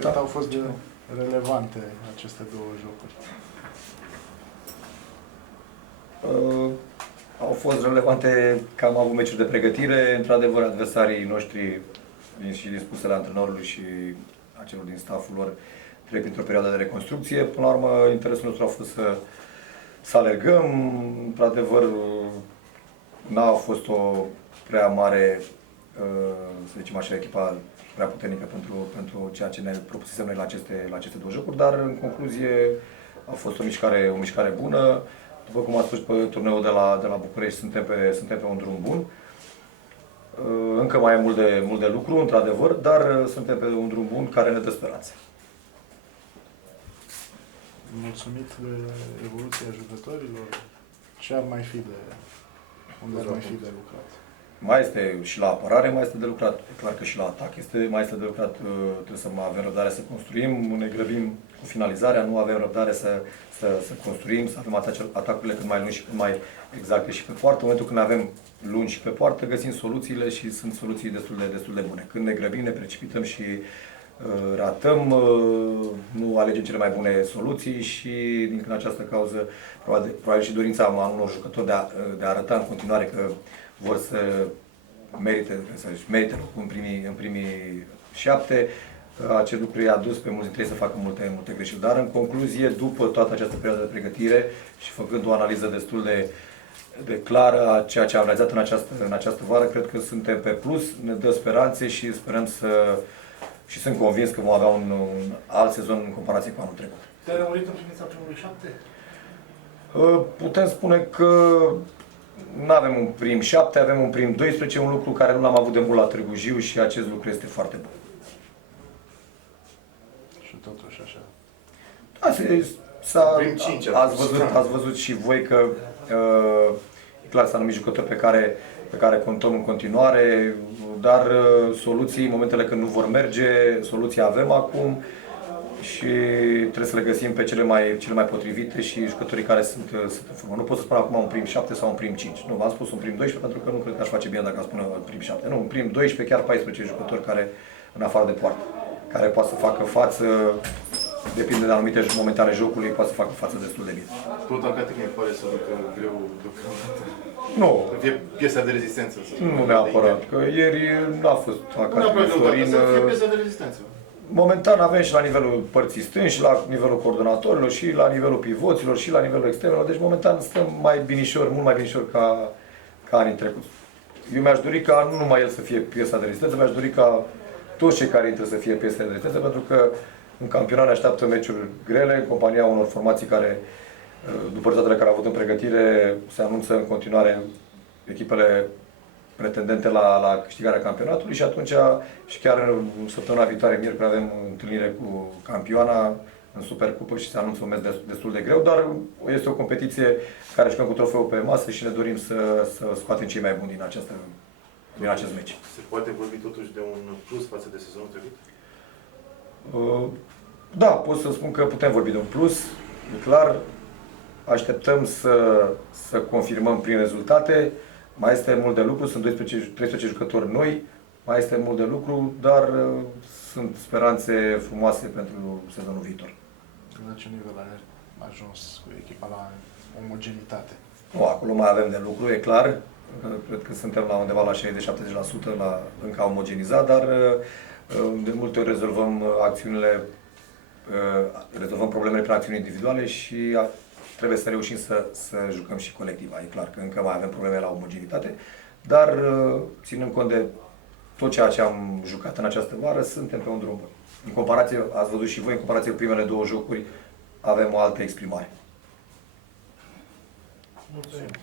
Cât au fost de relevante aceste două jocuri? Au fost relevante că am avut meciuri de pregătire. Într-adevăr, adversarii noștri și din spusele antrenorului și a celor din stafful lor trec printr-o perioadă de reconstrucție. Până la urmă, interesul nostru a fost să alergăm. Într-adevăr, n-a fost o prea mare, să zicem așa, echipa prea puternică pentru ceea ce ne propusesem noi la aceste două jocuri, dar în concluzie a fost o mișcare bună. După cum am spus pe turneul de la București, suntem pe un drum bun. Încă mai e mult de lucru, într-adevăr, dar suntem pe un drum bun care ne dă speranțe. Mulțumit de evoluția jucătorilor. Ce ar mai fi unde ar mai fi de lucrat? Mai este și la apărare, mai este de lucrat. E clar că și la atac mai este de lucrat. Trebuie să mai avem răbdare să construim, ne grăbim cu finalizarea, nu avem răbdare să construim, să avem atacurile cât mai lungi și cât mai exacte și pe poartă. În momentul când avem lungi și pe poartă, găsim soluțiile și sunt soluții destul de bune. Când ne grăbim, ne precipităm și ratăm, nu alegem cele mai bune soluții și din această cauză, probabil și dorința a unor jucători de a arăta în continuare că vor să merite locul în primii 7. Acest lucru i-a dus pe mulți dintre ei să facă multe greșeli. Dar în concluzie, după toată această perioadă de pregătire și făcând o analiză destul de clară a ceea ce am realizat în această vară, cred că suntem pe plus, ne dă speranțe și sperăm și sunt convins că vom avea un alt sezon în comparație cu anul trecut. Te-ai rămurit în privința primului 7? Putem spune că nu avem un prim 7, avem un prim 12, un lucru care nu l-am avut de mult la Târgu Jiu și acest lucru este foarte bun. Și totuși așa. Da, ați văzut și voi că e clar s-a numit jucători pe care contăm în continuare, dar soluții, în momentele când nu vor merge, soluții avem acum și trebuie să le găsim pe cele mai potrivite și jucătorii care sunt în formă. Nu pot să spun acum un prim 7 sau un prim 5. Nu, v-am spus un prim 12 pentru că nu cred că aș face bine dacă aș spune un prim 7. Nu, un prim 12, chiar 14 jucători care, în afară de poartă, care pot să facă față, depinde de anumite momente ale jocului, poate să facă față destul de bine. Tot Academic pare să ducă greu deocamdată. Nu. Să fie piesa de rezistență. Nu neapărat, că ieri n-a fost Academic Florin. Să fie piesa de rezistență. Momentan avem și la nivelul părții stângi, și la nivelul coordonatorilor, și la nivelul pivoților, și la nivelul extremilor. Deci momentan stăm mai binișor, mult mai binișor ca anii trecuți. Eu mi-aș dori ca nu numai el să fie piesa de rezistență, mi-aș dori ca toți cei care intră să fie piesa de rezistență, pentru că în campionat ne așteaptă meciuri grele, în compania unor formații care, după rezultatele care au avut în pregătire, se anunță în continuare echipele pretendente la câștigarea campionatului și atunci, și chiar în săptămâna viitoare, miercuri, avem întâlnire cu campioana în Supercupă și se anunță un meci destul de greu, dar este o competiție care jucăm cu trofeul pe masă și ne dorim să scoatem cei mai buni din acest meci. Se poate vorbi totuși de un plus față de sezonul trecut? Da, pot să spun că putem vorbi de un plus, e clar. Așteptăm să confirmăm prin rezultate. Mai este mult de lucru, sunt 13 jucători noi, mai este mult de lucru, dar sunt speranțe frumoase pentru sezonul viitor. La ce nivel a ajuns cu echipa la omogenitate? Nu, acolo mai avem de lucru, e clar. Cred că suntem la undeva la 60-70% încă omogenizat, dar de multe ori rezolvăm problemele prin acțiuni individuale și trebuie să reușim să jucăm și colectiv. E clar că încă mai avem probleme la omogenitate, dar ținând cont de tot ceea ce am jucat în această vară, suntem pe un drum bun. În comparație, ați văzut și voi, în comparație cu primele două jocuri, avem o altă exprimare. Mulțumim.